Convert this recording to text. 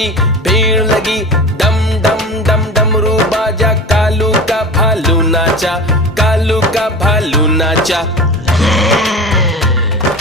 खुशी भीड़ लगी, डम डम डम डमरू बाजा, कालू का भालू नाचा, कालू का भालू नाचा।